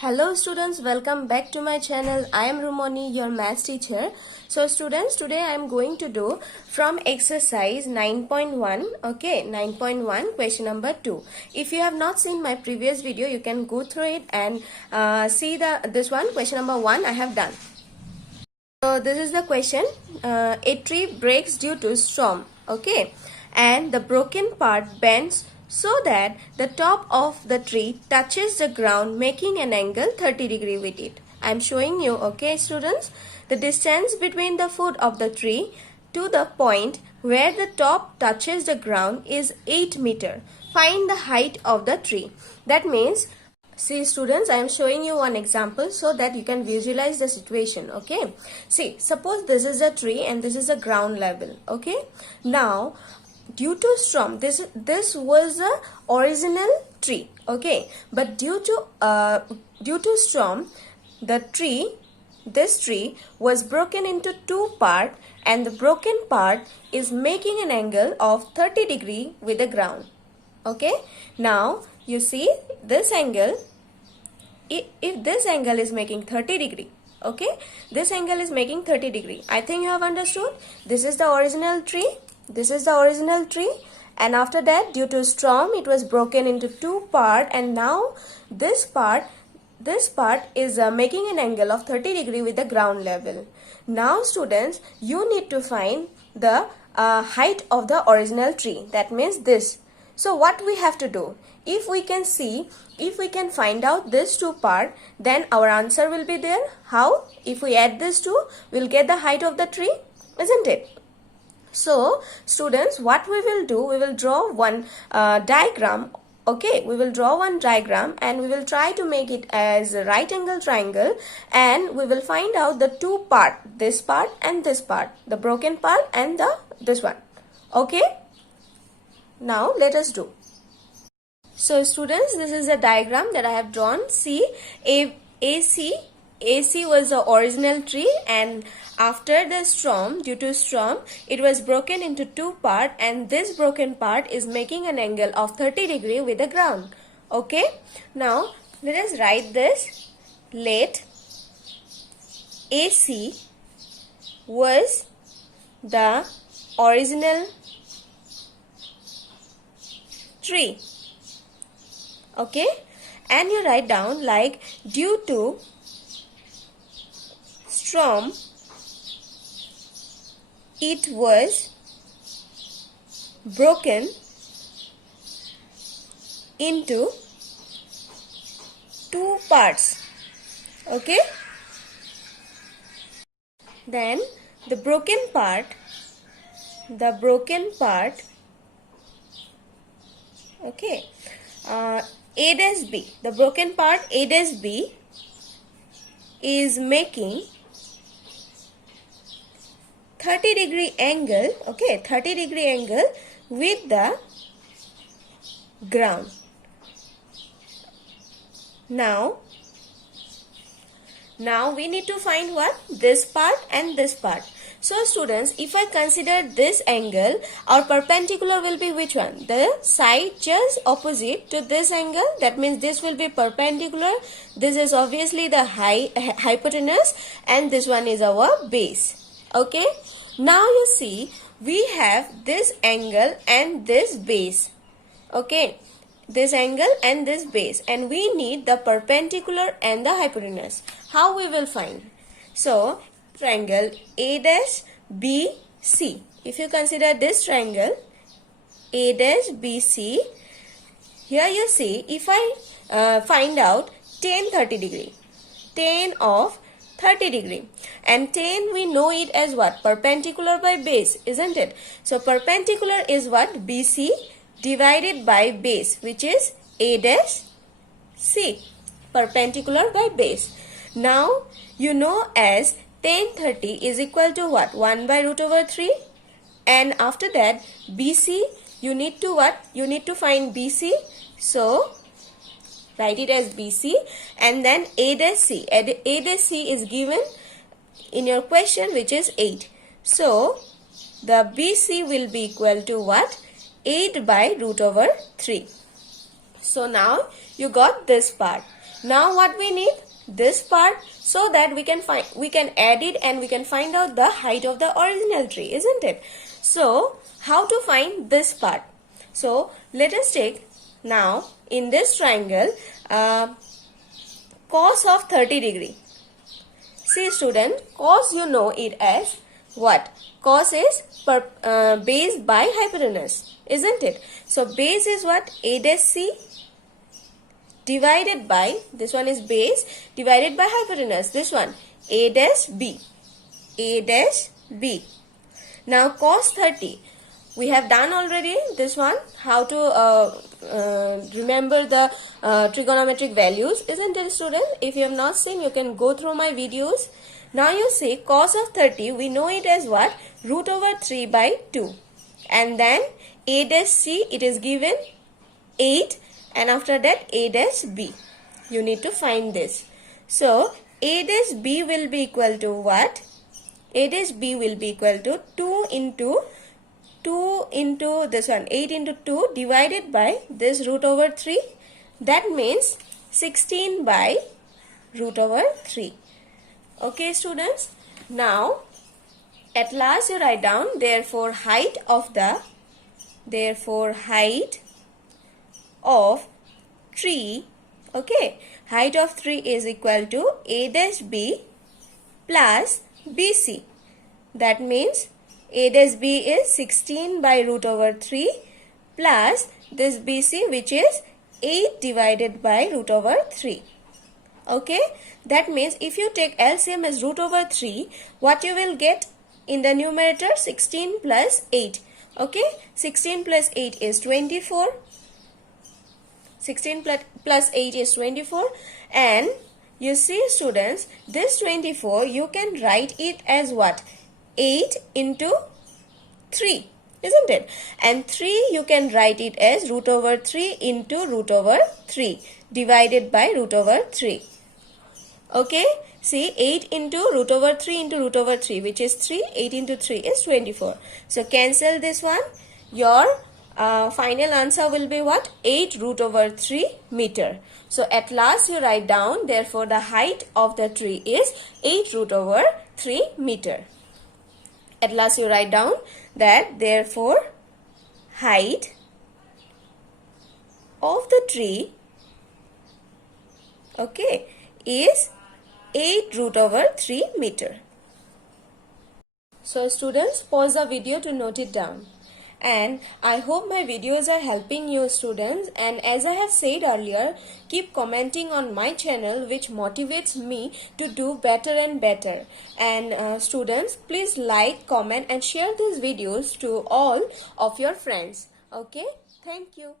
Hello students, welcome back to my channel. I am Rumoni, your maths teacher. So students, today I am going to do from exercise 9.1, okay, 9.1 question number 2. If you have not seen my previous video, you can go through it and see this one, question number 1 I have done. So this is the question, a tree breaks due to storm, okay, and the broken part bends so that the top of the tree touches the ground, making an angle 30° with it. I am showing you, okay students, the distance between the foot of the tree to the point where the top touches the ground is 8 meter. Find the height of the tree. That means, see students, I am showing you one example so that you can visualize the situation, okay. See, suppose this is a tree and this is a ground level, okay. Now, due to storm, this was the original tree, okay, but due to storm, this tree was broken into two parts, and the broken part is making an angle of 30° with the ground, okay. Now you see this angle, if this angle is making 30°, okay, this angle is making 30°. I think you have understood. This is the original tree. This is the original tree, and after that, due to storm, it was broken into two parts, and now this part is making an angle of 30° with the ground level. Now students, you need to find the height of the original tree. That means this. So what we have to do? If we can find out this two part, then our answer will be there. How? If we add this two, we'll get the height of the tree, isn't it? So students, what we will do, we will draw one diagram, okay, we will draw one diagram and we will try to make it as a right angle triangle, and we will find out the two part, this part and this part, the broken part and this one, okay. Now let us do. So students, this is a diagram that I have drawn. See, AC was the original tree, and after the storm, due to storm, it was broken into two parts, and this broken part is making an angle of 30° with the ground, okay. Now let us write this. Let AC was the original tree, okay, and you write down like due to storm it was broken into two parts, okay. Then the broken part, okay, A dash B, the broken part A dash B is making 30° angle, okay, 30° angle with the ground. Now we need to find what? This part and this part. So students, if I consider this angle, our perpendicular will be which one? The side just opposite to this angle. That means this will be perpendicular. This is obviously the hypotenuse, and this one is our base. Okay. Now you see, we have this angle and this base. Okay. This angle and this base, and we need the perpendicular and the hypotenuse. How we will find? So triangle A dash B C. If you consider this triangle A dash B C, here you see, if I find out tan 30°, tan of 30°, and tan we know it as what? Perpendicular by base, isn't it? So perpendicular is what? BC divided by base, which is A dash C, perpendicular by base. Now you know as tan 30 is equal to what? 1 by root over 3, and after that BC, you need to what? You need to find BC, so write it as BC, and then A dash C. A dash C is given in your question, which is 8. So the BC will be equal to what? 8 by root over 3. So now you got this part. Now what we need? This part, so that we can add it and we can find out the height of the original tree, isn't it? So how to find this part? So let us take now in this triangle cos of 30 degree. See student, cos you know it as what? Cos is base by hypotenuse, isn't it? So base is what? A dash C divided by, this one is base, divided by hypotenuse, this one A dash B. A dash B. Now cos 30, we have done already this one, how to remember the trigonometric values, isn't it student? If you have not seen, you can go through my videos. Now you see cos of 30, we know it as what? Root over 3 by 2. And then A dash C, it is given 8, and after that A dash B. You need to find this. So A dash B will be equal to what? A dash B will be equal to 2 into this one, 8 into 2 divided by this root over 3. That means 16 by root over 3. Okay students. Now at last you write down, therefore height of tree, okay, height of tree is equal to A dash B plus BC. That means A dash B is 16 by root over 3 plus this BC, which is 8 divided by root over 3. Okay, that means if you take LCM as root over 3, what you will get in the numerator? 16 plus 8. Okay, 16 plus 8 is 24. 16 plus 8 is 24, and you see students, this 24 you can write it as what? 8 into 3, isn't it? And 3 you can write it as root over 3 into root over 3 divided by root over 3. Okay, see, 8 into root over 3 into root over 3, which is 3. 8 into 3 is 24. So cancel this one. Your final answer will be what? 8 root over 3 meter. So at last you write down, therefore the height of the tree is 8 root over 3 meter. At last you write down that therefore height of the tree, okay, is 8 root over 3 meter. So students, pause the video to note it down. And I hope my videos are helping you students, and as I have said earlier, keep commenting on my channel, which motivates me to do better and better. And students, please like, comment and share these videos to all of your friends. Okay, thank you.